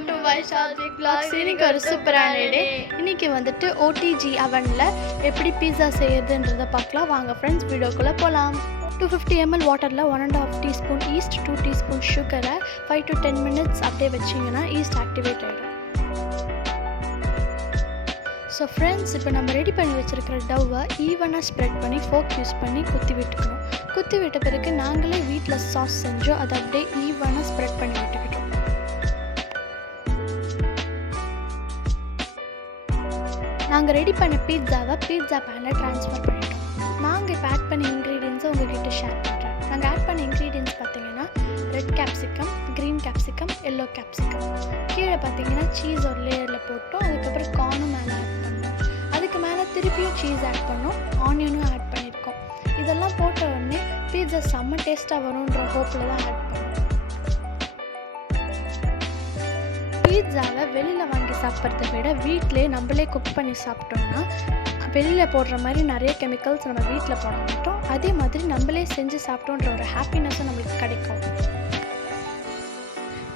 Welcome to வைஷால்விக் vlogs. இன்னைக்கு ஒரு சூப்பரான டே. இன்னைக்கு வந்துட்டு ஓடிஜி அவனில் எப்படி பீஸா செய்யறதுன்றதை பார்க்கலாம். வாங்க ஃப்ரெண்ட்ஸ், வீடியோக்குள்ளே போகலாம். 250 ml வாட்டரில் 1.5 டீஸ்பூன் ஈஸ்ட், 2 டீஸ்பூன் சுகரை 5 to 10 minutes அப்படியே வச்சிங்கன்னா ஈஸ்ட் ஆக்டிவேட் ஆகிடும். ஸோ ஃப்ரெண்ட்ஸ், இப்போ நம்ம ரெடி பண்ணி வச்சுருக்கிற டவ்வை ஈவனாக ஸ்ப்ரெட் பண்ணி ஃபோக் யூஸ் பண்ணி குத்தி விட்டுக்கணும். குத்தி விட்ட பிறகு நாங்களே வீட்டில் சாஸ் செஞ்சோம், அதை அப்படியே ஈவனாக ஸ்ப்ரெட் பண்ணி விட்டுக்கிட்டோம். நாங்கள் ரெடி பண்ண பீட்சாவை பீட்சா பேனில் ட்ரான்ஸ்ஃபர் பண்ணிட்டோம். நாங்கள் இப்போ ஆட் பண்ண இன்க்ரீடியன்ஸை உங்கள்கிட்ட ஷேர் பண்ணுறேன். நாங்கள் ஆட் பண்ண இன்க்ரீடியன்ஸ் பார்த்தீங்கன்னா red capsicum, green capsicum, yellow capsicum. கீழே பார்த்தீங்கன்னா சீஸ் ஒரு லேயரில் போட்டோம். அதுக்கப்புறம் கார்னும் மேலே ஆட் பண்ணோம். அதுக்கு மேலே திருப்பியும் சீஸ் ஆட் பண்ணோம், ஆனியனும் ஆட் பண்ணியிருக்கோம். இதெல்லாம் போட்ட உடனே பீட்சா செம்ம டேஸ்ட்டாக வரும்ன்ற ஹோப்பில் தான் ஆட் பண்ணோம். பீட்சாவை வெளியில் வாங்கி சாப்பிட்றத விட வீட்டிலே நம்மளே குக் பண்ணி சாப்பிட்டோம்னா வெளியில் போடுற மாதிரி நிறைய கெமிக்கல்ஸ் நம்ம வீட்டில் போட மாட்டோம். அதே மாதிரி நம்மளே செஞ்சு சாப்பிட்டோன்ற ஒரு ஹாப்பினஸும் நம்மளுக்கு கிடைக்கும்.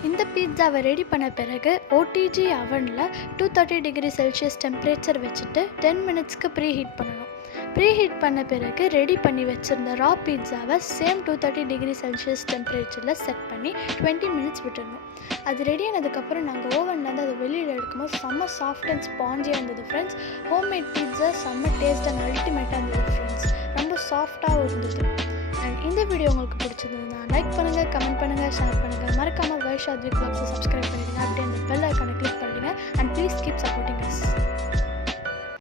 இந்த பீட்சாவை ரெடி பண்ண பிறகு ஓடிஜி அவனில் 230 degree Celsius டெம்பரேச்சர் வச்சுட்டு 10 minutesக்கு ப்ரீ ஹீட் பண்ணணும். ப்ரீ ஹீட் பண்ண பிறகு ரெடி பண்ணி வச்சுருந்த ரா பீட்சாவை சேம் 230 degree Celsius டெம்பரேச்சரில் செட் பண்ணி 20 minutes விட்டுடணும். அது ரெடி ஆனதுக்கப்புறம் நாங்கள் ஓவன்லேருந்து அதை வெளியில் எடுக்கும்போது செம்ம சாஃப்ட் அண்ட் ஸ்பாஞ்சியாக இருந்தது ஃப்ரெண்ட்ஸ். ஹோம்மேட் பீட்சா செம்ம டேஸ்ட் அண்ட் அல்டிமேட்டாக இருந்தது ஃப்ரெண்ட்ஸ். ரொம்ப சாஃப்டாகவும் இருந்தது. அண்ட் இந்த வீடியோ உங்களுக்கு பிடிச்சிருந்ததுன்னா லைக் பண்ணுங்கள், கமெண்ட் பண்ணுங்கள், ஷேர் பண்ணுங்கள். மறக்காமல் வைஷால்விக் vlogs சப்ஸ்கிரைப் பண்ணிடுங்க. அப்படியே அந்த பெல் ஐக்கானை கிளிக் பண்ணிடுங்க. And please keep supporting us.